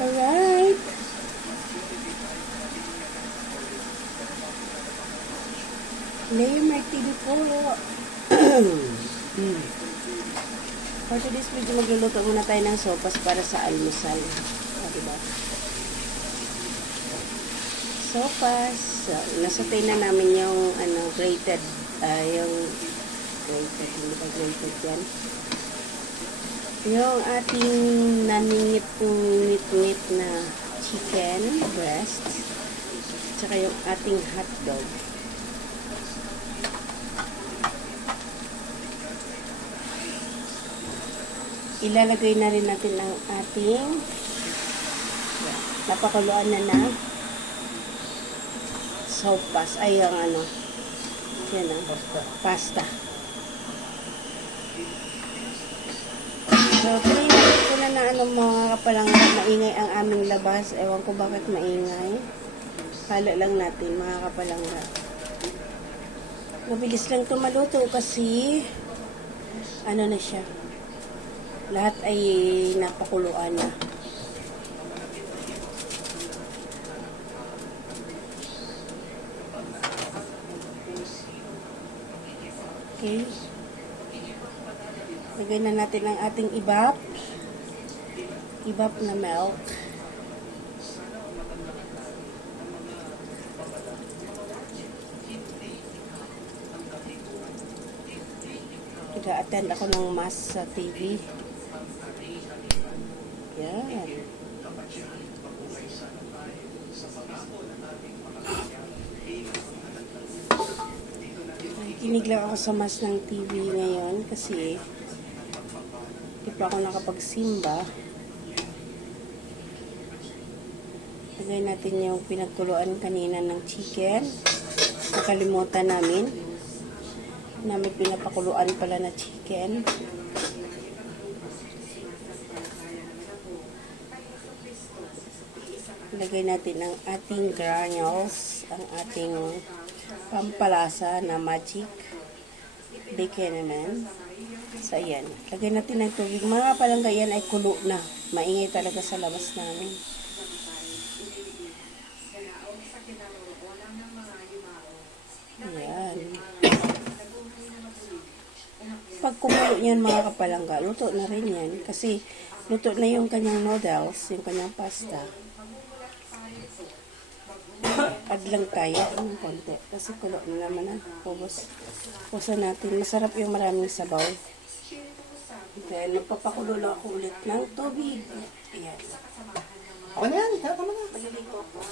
Alright. Leo Martini po. For today's video, magluluto muna tayo ng sopas para sa almusal. Diba? Sopas. So, nasatay na namin yung grated, hindi pa grated yan. Yung ating naningit-ngit na chicken breast, tsaka yung ating hotdog. Ilalagay na rin natin ang ating napakuluan na sopas, ay ang yan pasta. So, tinayin ko na mga kapalangga, maingay ang aming labas. Ewan ko bakit maingay. Halo lang natin, mga kapalangga. Mabilis lang ito maluto kasi na siya. Lahat ay napakuluan na. Okay. Lagyan na natin ang ating ibap na milk. Nag-attend ako ng mass sa TV. Yan. Kinig lang ako sa mass ng TV ngayon kasi hindi pa ako nakapagsimba. Lagay natin yung pinagkuluan kanina ng chicken. Nakalimutan namin na may pinapakuluan pala na chicken. Lagay natin ang ating granules, ang ating pampalasa na magic bacon naman. So, ayan. Lagay natin ng tubig. Mga palangga, yan ay kulo na. Maingay talaga sa labas namin. Ayan. Pag kumulo yan, mga kapalangga, luto na rin yan. Kasi, luto na yung kanyang noodles, yung kanyang pasta. Add lang tayo ng konti. Kasi kulo na naman na. Pusan natin. Masarap yung maraming sabaw. Then, magpapakulo lang ako ulit ng tubig. Ayan. Ako na yan. Ikaw na. Maliligo ako.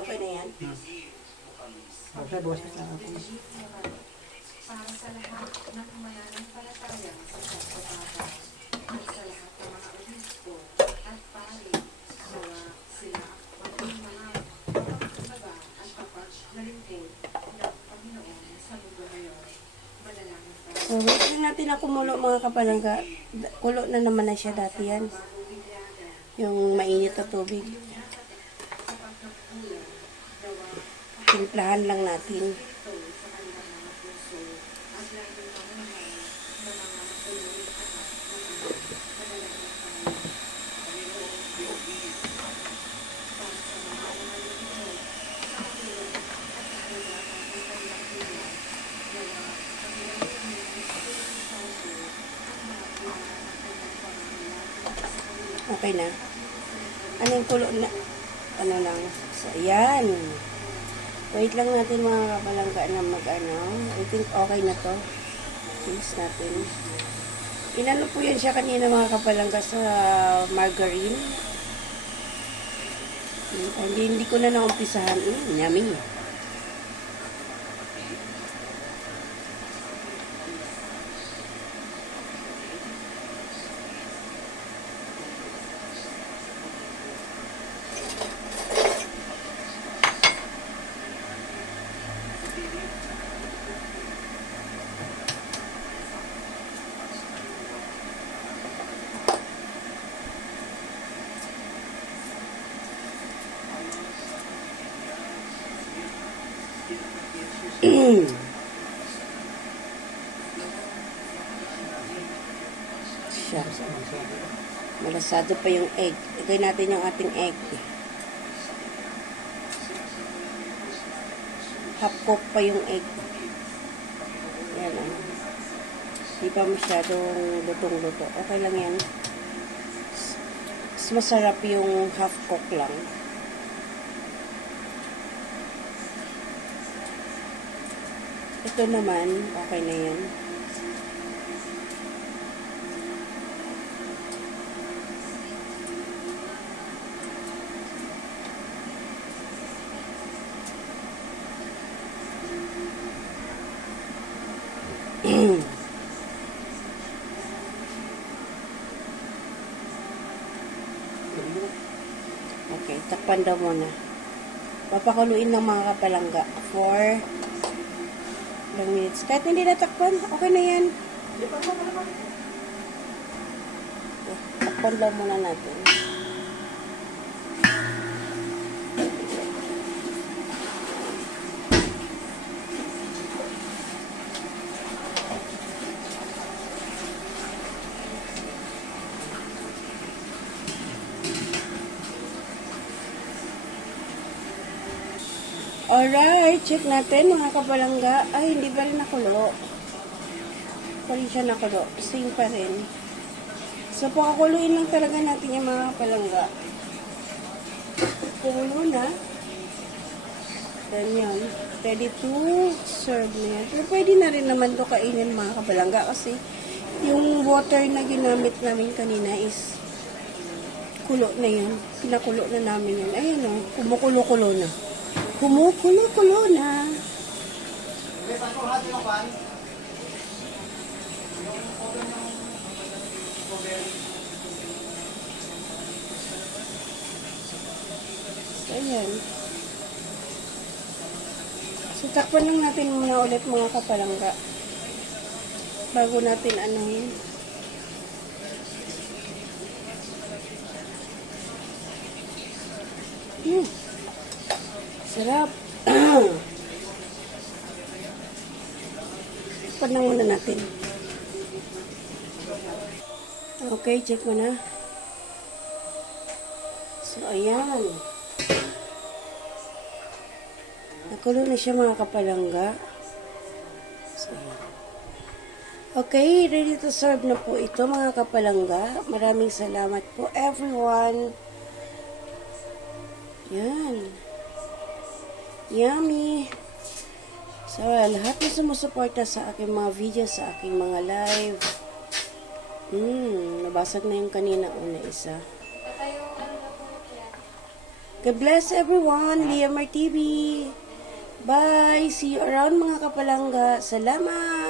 Okay na yan. Okay, bawas na ako. Para sa lahat ng mananampalataya sa pagpapata at sa lahat ng mga obispo at pari, sila maging mga pagpapaba at tapat na lingkod ng Panginoon sa mundo ngayon. Manalangin tayo. So, wait lang natin na kumulo, mga kapalangga. Kulo na naman na siya dati yan. Yung mainit na tubig. Timplahan lang natin. Okay na. Ano yung kulo na? Ano lang. So, ayan. Wait lang natin, mga kapalangga, na I think okay na to. Finish natin. Inano po yan siya kanina, mga kapalangga, sa margarine. Hindi ko na naumpisahan. Yummy. Siya. Malasado pa yung egg. Lagay natin yung ating egg. Half cook pa yung egg. Yan ah. Di pa masyadong lutong-luto. Okay lang yan. Mas masarap yung half cook lang. Ito naman, okay na yan. Okay, takpan daw muna. Papakuluin ng mga kapalangga for ilang minutes. Kahit hindi natakpan, okay na yan. Takpan lang muna natin. Alright, check natin mga kapalangga. Ay, hindi pa rin nakulo. Pa rin siya nakulo. Same pa rin. So, pakakuluin lang talaga natin yung mga kapalangga. Kumulo na. Then yun. Ready to serve na yan. Pero pwede na rin naman to kainin mga kapalangga kasi yung water na ginamit namin kanina is kulo na yun. Pinakulo na namin yun. Ayan o, kumukulo-kulo na. Kumukulo-kulo na. Ayan. So, takpan lang natin muna ulit mga kapalangga. Bago natin anuhin. Sarap. Takpan lang muna natin. Okay, check mo na. So, ayan. Nakulo na siya mga kapalangga. So, ayan. Okay, ready to serve na po ito mga kapalangga. Maraming salamat po everyone. Yan. Yummy. So, lahat na sumusuporta sa aking mga videos, sa aking mga live. Nabasag na yung kanina una isa. God bless everyone. Liamar TV. Bye. See you around mga kapalangga. Salamat.